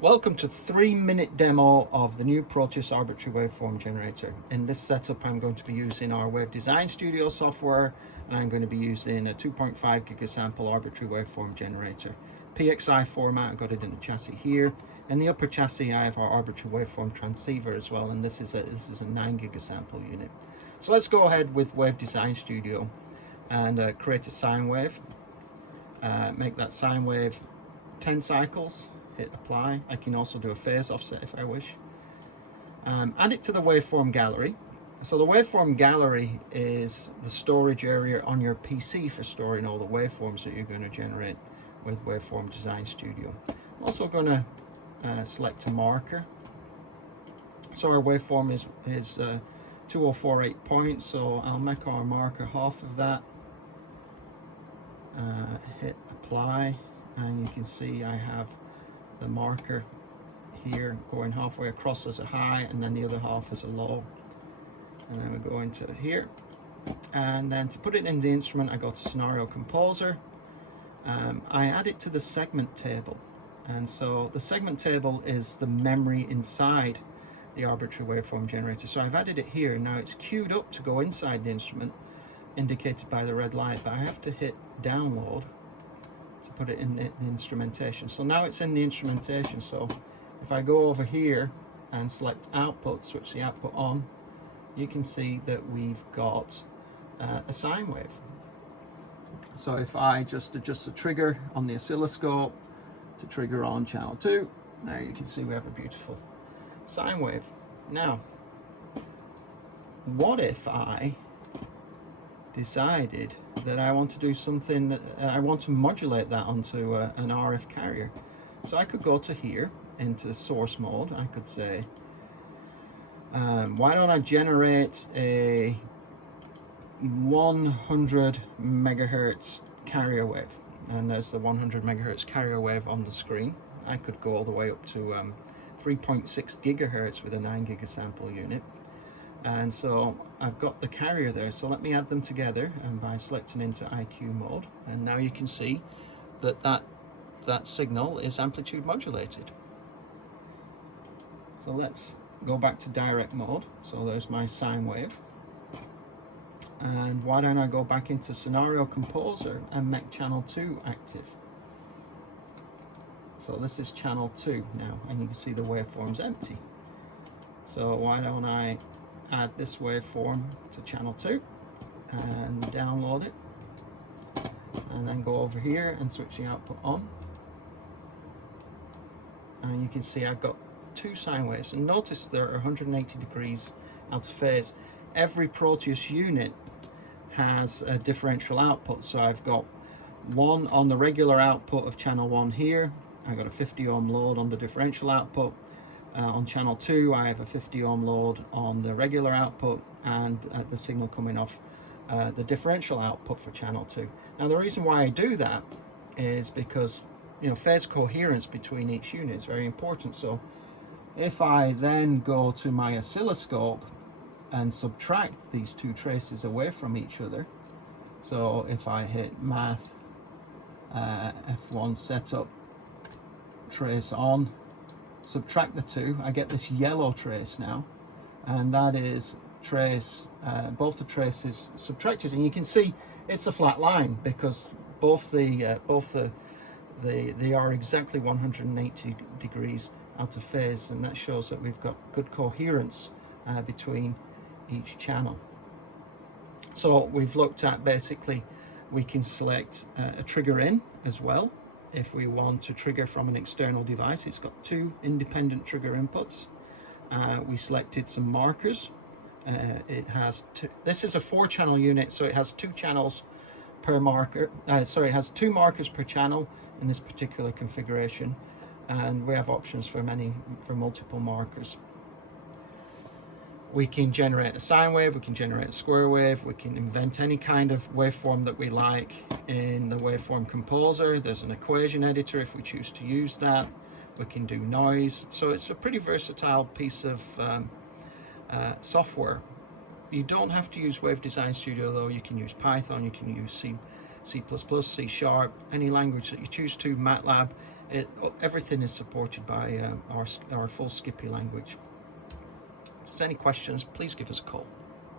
Welcome to 3-minute demo of the new Proteus Arbitrary Waveform Generator. In this setup I'm going to be using our Wave Design Studio software, and I'm going to be using a 2.5 gigasample Arbitrary Waveform Generator. PXI format, I've got it in the chassis here. In the upper chassis I have our Arbitrary Waveform Transceiver as well, and this is a 9 gigasample unit. So let's go ahead with Wave Design Studio and create a sine wave. Make that sine wave 10 cycles. Hit apply. I can also do a phase offset if I wish. Add it to the Waveform Gallery. So the Waveform Gallery is the storage area on your PC for storing all the waveforms that you're going to generate with Waveform Design Studio. I'm also going to select a marker. So our waveform is 2048 points, so I'll make our marker half of that. Hit apply, and you can see I have the marker here going halfway across as a high, and then the other half as a low. And then we go into here, and then to put it in the instrument I go to Scenario Composer. I add it to the segment table, and so the segment table is the memory inside the Arbitrary Waveform Generator. So I've added it here. Now it's queued up to go inside the instrument, indicated by the red light, but I have to hit download to put it in the instrumentation. So now it's in the instrumentation. So if I go over here and select output, switch the output on, you can see that we've got a sine wave. So if I just adjust the trigger on the oscilloscope to trigger on channel 2, now you can see we have a beautiful sine wave. Now, what if I decided that I want to do something that I want to modulate that onto an RF carrier? So I could go to here into source mode. I could say, why don't I generate a 100 megahertz carrier wave? And there's the 100 megahertz carrier wave on the screen. I could go all the way up to 3.6 gigahertz with a 9 gigasample unit. And so I've got the carrier there, so let me add them together, and by selecting into IQ mode, and now you can see that that signal is amplitude modulated. So let's go back to direct mode. So there's my sine wave, and why don't I go back into Scenario Composer and make channel 2 active. So this is channel 2 now, and you can see the waveform's empty. So why don't I add this waveform to channel 2 and download it, and then go over here and switch the output on, and you can see I've got 2 sine waves, and notice they're 180 degrees out of phase. Every Proteus unit has a differential output, so I've got one on the regular output of channel 1 here. I've got a 50 ohm load on the differential output. On channel 2 I have a 50 ohm load on the regular output, and the signal coming off the differential output for channel 2. Now the reason why I do that is because, you know, phase coherence between each unit is very important. So if I then go to my oscilloscope and subtract these 2 traces away from each other, so if I hit math F1 setup, trace on, subtract the 2, I get this yellow trace now, and that is trace, both the traces subtracted, and you can see it's a flat line because they are exactly 180 degrees out of phase, and that shows that we've got good coherence between each channel. So we've looked at, basically we can select a trigger in as well. If we want to trigger from an external device, it's got 2 independent trigger inputs. We selected some markers. It has this is a 4-channel unit, so it has 2 channels per marker. It has 2 markers per channel in this particular configuration, and we have options for multiple markers. We can generate a sine wave, we can generate a square wave, we can invent any kind of waveform that we like in the Waveform Composer. There's an equation editor if we choose to use that. We can do noise. So it's a pretty versatile piece of software. You don't have to use Wave Design Studio though. You can use Python, you can use C++, C#, any language that you choose to, MATLAB, Everything is supported by our full Skippy language. If there's any questions, please give us a call.